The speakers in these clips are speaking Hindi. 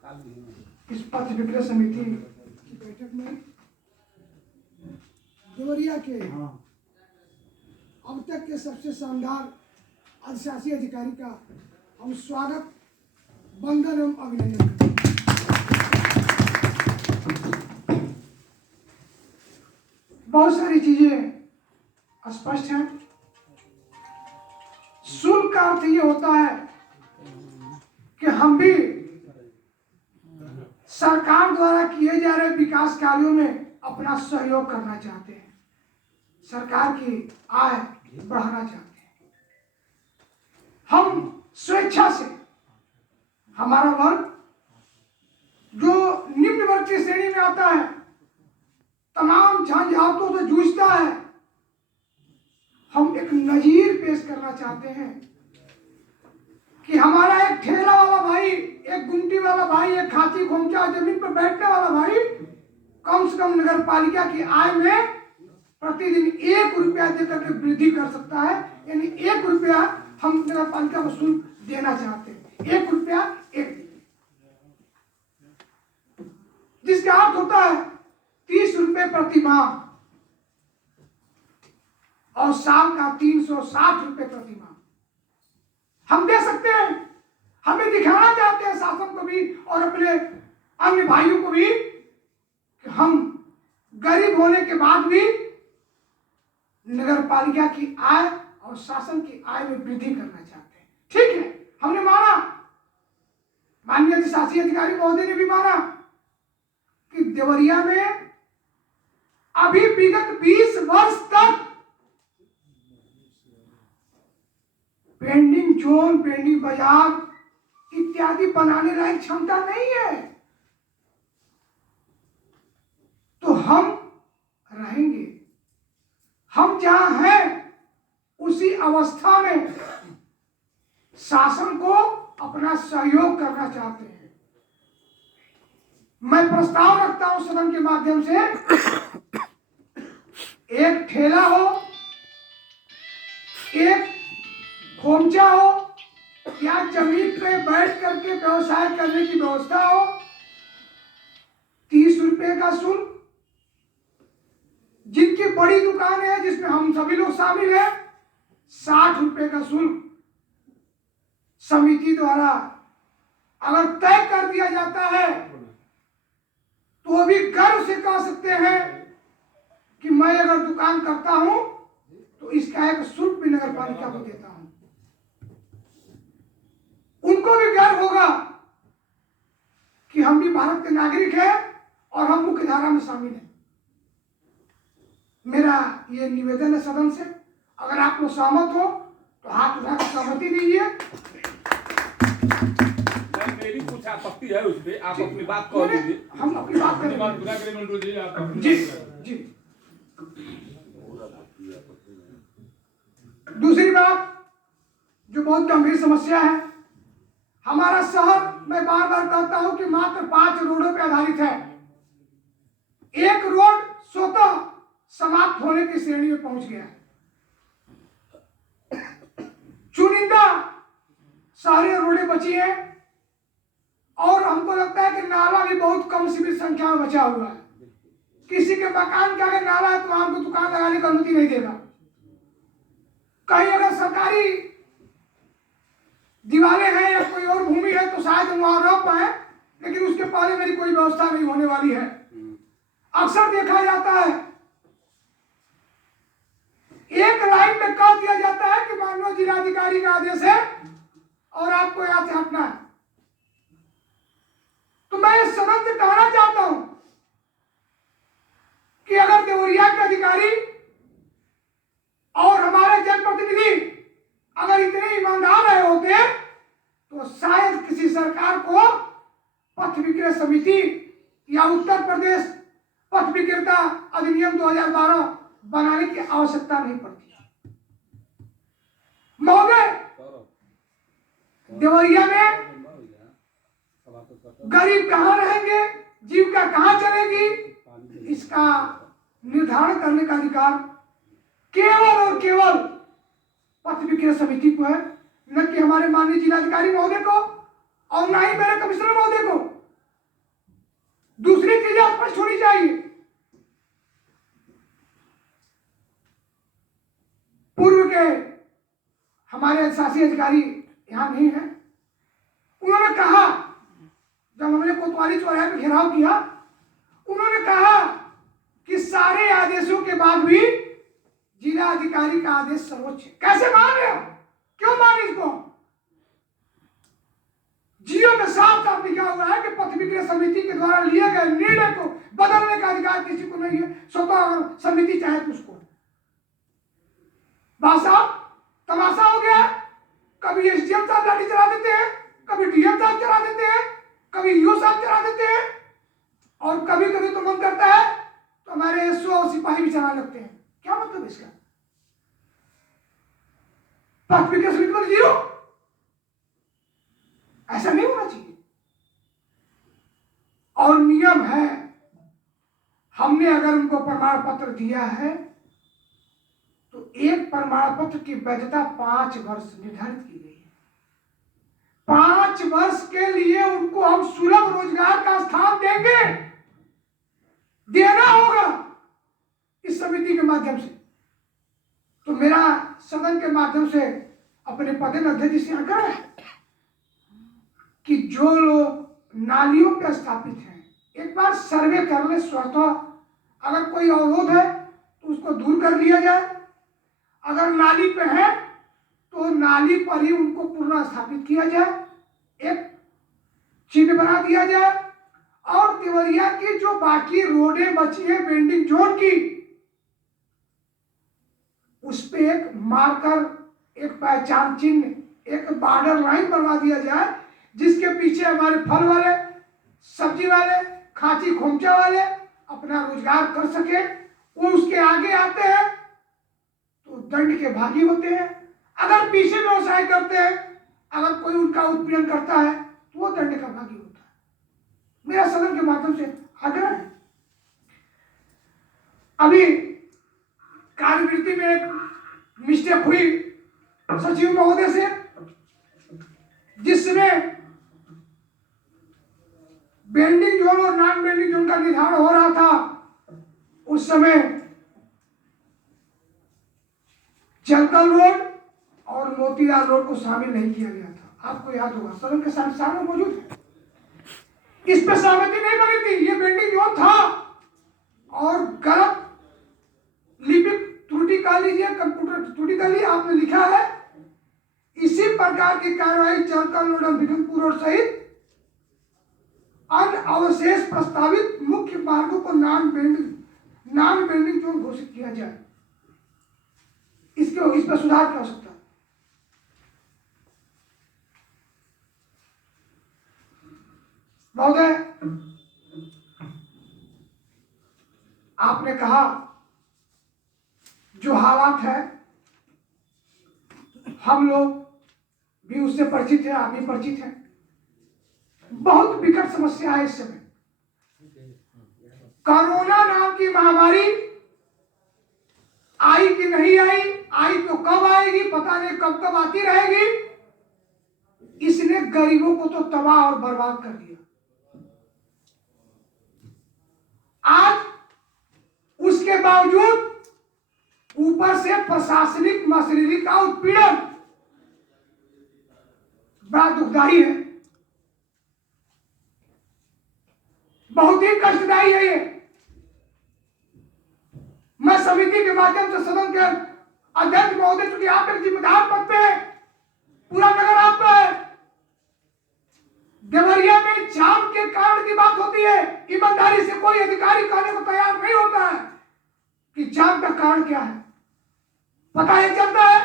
इस पथ विक्रय समिति की बैठक में देवरिया के अब तक के सबसे शानदार अधिशासी अधिकारी का हम स्वागत, वंदन एवं अभिनंदन करते हैं। बहुत सारी चीजें स्पष्ट हैं। शुल्क का अर्थ ये होता है कि हम भी सरकार द्वारा किए जा रहे विकास कार्यों में अपना सहयोग करना चाहते हैं, सरकार की आय बढ़ाना चाहते हैं। हम स्वेच्छा से, हमारा वर्ग जो निम्न वर्ग की श्रेणी में आता है, तमाम झंझावातों से जूझता है, हम एक नजीर पेश करना चाहते हैं कि हमारा एक ठेला वाला भाई, एक गुमटी वाला भाई, एक खाची खोमचा जमीन पर बैठने वाला भाई कम से कम नगर पालिका की आय में प्रतिदिन 1 रुपया देकर के वृद्धि कर सकता है। यानी 1 रुपया हम नगर पालिका को शुल्क देना चाहते हैं, 1 रुपया 1 दिन, जिसका अर्थ होता है 30 रुपये प्रति माह और साल का 360 रुपये प्रति माह हम दे सकते हैं। हमें दिखाना चाहते हैं शासन को भी और अपने अन्य भाइयों को भी कि हम गरीब होने के बाद भी नगर पालिका की आय और शासन की आय में वृद्धि करना चाहते हैं। ठीक है, हमने माना, माननीय अधिशासी अधिकारी महोदय ने भी माना कि देवरिया में अभी विगत 20 वर्ष तक पेंडिंग जोन, पेंडिंग बाजार इत्यादि बनाने लायक क्षमता नहीं है। तो हम रहेंगे, हम जहां हैं उसी अवस्था में शासन को अपना सहयोग करना चाहते हैं। मैं प्रस्ताव रखता हूं सदन के माध्यम से, एक ठेला हो, एक खोमचा हो या जमीन पे बैठ करके व्यवसाय करने की व्यवस्था हो, 30 रुपए का शुल्क। जिनकी बड़ी दुकान है जिसमें हम सभी लोग शामिल हैं, 60 रुपए का शुल्क समिति द्वारा अगर तय कर दिया जाता है तो भी गर्व से कह सकते हैं कि मैं अगर दुकान करता हूं तो इसका एक शुल्क भी नगर पालिका को देता हूं। उनको भी गर्व होगा कि हम भी भारत के नागरिक हैं और हम मुख्य धारा में शामिल हैं। मेरा ये निवेदन है सदन से, अगर आप लोग सहमत हो तो हाथ उठाकर सहमति दीजिए। मेरी कुछ आपत्ति है उस पे, आप अपनी बात कह दीजिए। हम अपनी बात करेंगे। जी जी। दूसरी बात जो बहुत गंभीर समस्या है, हमारा शहर, मैं बार बार कहता हूं कि मात्र 5 रोडों पर आधारित है। एक रोड स्वतः समाप्त होने की श्रेणी में पहुंच गया है। चुनिंदा सारी रोडें बची हैं और हमको लगता है कि नाला भी बहुत कम सीमित संख्या में बचा हुआ है। किसी के मकान के आगे नाला है तो हमको दुकान लगाने की अनुमति नहीं देगा। कहीं अगर सरकारी दीवारें हैं या कोई और भूमि है तो शायद हम वहां रह पाए, लेकिन उसके पहले मेरी कोई व्यवस्था नहीं होने वाली है। अक्सर देखा जाता है एक लाइन में कह दिया जाता है कि माननीय जिलाधिकारी का आदेश है और आपको यहां से हटना है। तो मैं इस सदन से कहना चाहता हूं कि अगर देवरिया के अधिकारी और हमारे जनप्रतिनिधि अगर इतने ईमानदार रहे होते तो शायद किसी सरकार को पथ विक्रय समिति या उत्तर प्रदेश पथ विक्रेता अधिनियम 2012 बनाने की आवश्यकता नहीं पड़ती। महोदय, देवरिया में गरीब कहां रहेंगे, जीविका कहां चलेगी, इसका निर्धारण करने का अधिकार केवल और केवल पथ विक्रय समिति को है, न कि हमारे माननीय जिलाधिकारी महोदय को और न ही मेरे कमिश्नर महोदय को। स्पष्ट होनी चाहिए। पूर्व के हमारे शासी अधिकारी यहां नहीं है, उन्होंने कहा, जब हमने कोतवाली चौराहे पर घेराव किया, उन्होंने कहा कि सारे आदेशों के बाद भी जिला अधिकारी का आदेश सर्वोच्च है। कैसे मान रहे हो? क्यों माने इसको? जियो में साफ साफ लिखा हुआ है कि पथ विक्रय समिति के द्वारा लिए गए निर्णय को बदलने का अधिकार किसी को नहीं है, स्वतः अगर समिति चाहे तो उसको। साहब तमाशा हो गया। कभी एसडीएम साहब लाठी चला देते हैं, कभी डीएम साहब चला देते हैं, कभी ईओ साहब चला देते हैं, और कभी कभी तो मन करता है तो हमारे एसओ और सिपाही भी चला लगते हैं। क्या मतलब इसका? पथ विक्रय समिति को जीरो, ऐसा नहीं होना चाहिए। और नियम है, हमने अगर उनको प्रमाण पत्र दिया है तो एक प्रमाण पत्र की वैधता 5 वर्ष निर्धारित की गई है। 5 वर्ष के लिए उनको हम सुलभ रोजगार का स्थान देंगे, देना होगा इस समिति के माध्यम से। तो मेरा सदन के माध्यम से अपने पदेन अध्यक्ष से आग्रह है कि जो लोग नालियों पर स्थापित हैं, एक बार सर्वे कर ले स्वतः। अगर कोई अवरोध है तो उसको दूर कर लिया जाए। अगर नाली पे है तो नाली पर ही उनको पुनः स्थापित किया जाए, एक चिन्ह बना दिया जाए। और देवरिया की जो बाकी रोडें बची है वेंडिंग जोन की, उस पे एक मार्कर, एक पहचान चिन्ह, एक बॉर्डर लाइन बनवा दिया जाए, जिसके पीछे हमारे फल वाले, सब्जी वाले, खांची खोमचा वाले अपना रोजगार कर सके। वो उसके आगे आते हैं तो दंड के भागी होते हैं। अगर पीछे व्यवसाय करते हैं, अगर कोई उनका उत्पीड़न करता है तो वो दंड का भागी होता है। मेरा सदन के माध्यम से आग्रह है। अभी कार्यवृत्ति में एक मिस्टेक हुई सचिव महोदय से, जिसमें बेंडिंग जोन और नॉन बेंडिंग जोन का निर्धारण हो रहा था। उस समय जलकल रोड और मोतीलाल रोड को शामिल नहीं किया गया था। आपको याद होगा, सदन के सामने मौजूद है। इस पर सहमति नहीं बनी थी। ये बेंडिंग जोन था और गलत लिपिक त्रुटि कर लीजिए, कंप्यूटर त्रुटि कर लीजिए, आपने लिखा है। इसी प्रकार की कार्रवाई जलकल रोड और बिकनपुर रोड सहित अन्य अवशेष प्रस्तावित मुख्य मार्गों को नॉन बेंडिंग जोन घोषित किया जाए। इस पर सुधार की आवश्यकता है। महोदय, आपने कहा जो हालात है, हम लोग भी उससे परिचित हैं, आप भी परिचित हैं। बहुत विकट समस्या है इस समय। कोरोना नाम की महामारी आई कि नहीं आई, आई तो कब आएगी पता नहीं, कब कब आती रहेगी। इसने गरीबों को तो तबाह और बर्बाद कर दिया। आज उसके बावजूद ऊपर से प्रशासनिक मशीनरी का उत्पीड़न बड़ा दुखदाई है, बहुत ही कष्टदायी है ये। मैं समिति के माध्यम से सदन के अध्यक्ष महोदय, चूंकि आप एक जिम्मेदार पद पे है, पूरा नगर आपका है। देवरिया में जाम के कारण की बात होती है, ईमानदारी से कोई अधिकारी कहने को तैयार नहीं होता है कि जाम का कारण क्या है। पता ही चलता है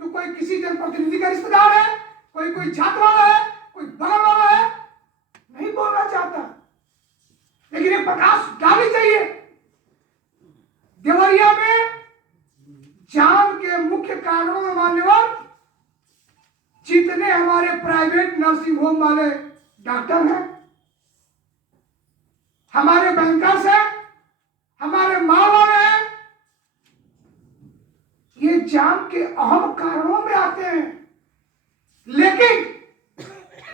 कि कोई किसी जनप्रतिनिधि का रिश्तेदार है, कोई छात्र वाला है, कोई बगल वाला है, नहीं बोलना चाहता, लेकिन एक प्रकाश डालनी चाहिए। देवरिया में जाम के मुख्य कारणों में मान्यवर जितने हमारे प्राइवेट नर्सिंग होम वाले डॉक्टर हैं, हमारे बैंकर्स हैं, हमारे माँ वाले हैं, ये जाम के अहम कारणों में आते हैं। लेकिन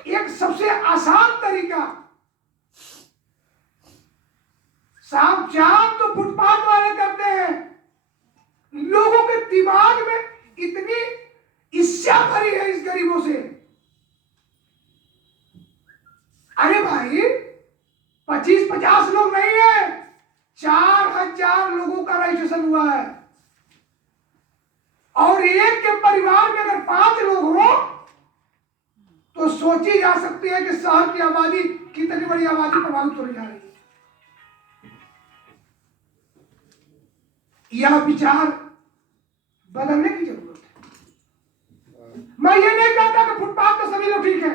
एक सबसे आसान तरीका सांप चाप तो फुटपाथ वाले करते हैं। लोगों के दिमाग में इतनी ईर्ष्या भरी है इस गरीबों से। अरे भाई 25-50 लोग नहीं है, 4000 लोगों का रजिस्ट्रेशन हुआ है। और एक के परिवार में अगर 5 लोग हो तो सोची जा सकती है कि शहर की आबादी कितनी बड़ी आबादी प्रभावित होने जा रही है। यह विचार बदलने की जरूरत है। मैं ये नहीं कहता कि फुटपाथ पे सभी लोग ठीक है,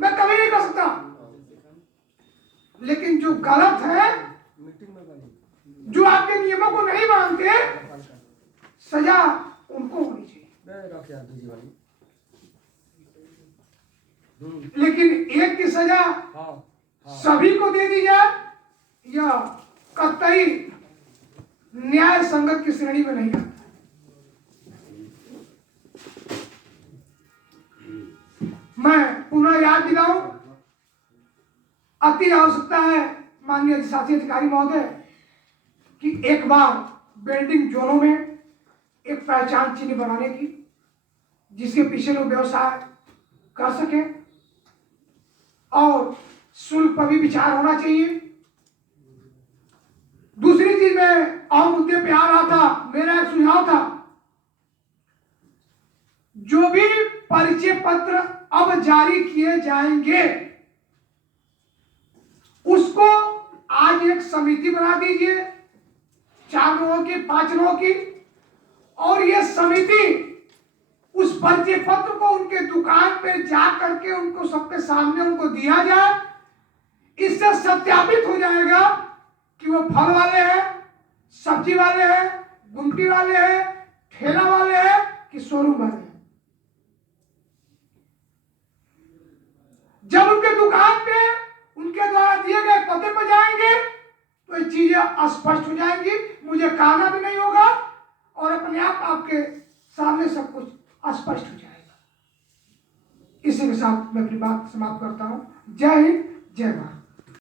मैं कभी नहीं कर सकता, लेकिन जो गलत है, जो आपके नियमों को नहीं मानते, सजा उनको होनी चाहिए। लेकिन एक की सजा सभी को दे दी जाए, यह कतई न्याय संगत की श्रेणी में नहीं आता। मैं पुनः याद दिलाऊं, अति आवश्यकता है माननीय अधिशासी अधिकारी महोदय कि एक बार बिल्डिंग जोनों में एक पहचान चिन्ह बनाने की, जिसके पीछे लोग व्यवसाय कर सके, और शुल्क पर भी विचार होना चाहिए। दूसरी चीज में और मुद्दे पे आ रहा था, मेरा एक सुझाव था, जो भी परिचय पत्र अब जारी किए जाएंगे उसको आज एक समिति बना दीजिए, 4 लोगों की, 5 लोगों की, और ये समिति उस परिचय पत्र को उनके दुकान पे जा करके उनको सबके सामने उनको दिया जाए। इससे सत्यापित हो जाएगा कि वो फल वाले हैं, सब्जी वाले हैं, गुमटी वाले हैं, ठेला वाले हैं कि शोरूम वाले हैं। जब उनके दुकान पे उनके द्वारा दिए गए पते पर जाएंगे तो ये चीजें स्पष्ट हो जाएंगी, मुझे कहना भी नहीं होगा और अपने आप आपके सामने सब कुछ स्पष्ट हो जाएगा। इसी के साथ मैं अपनी बात समाप्त करता हूं। जय हिंद, जय भारत।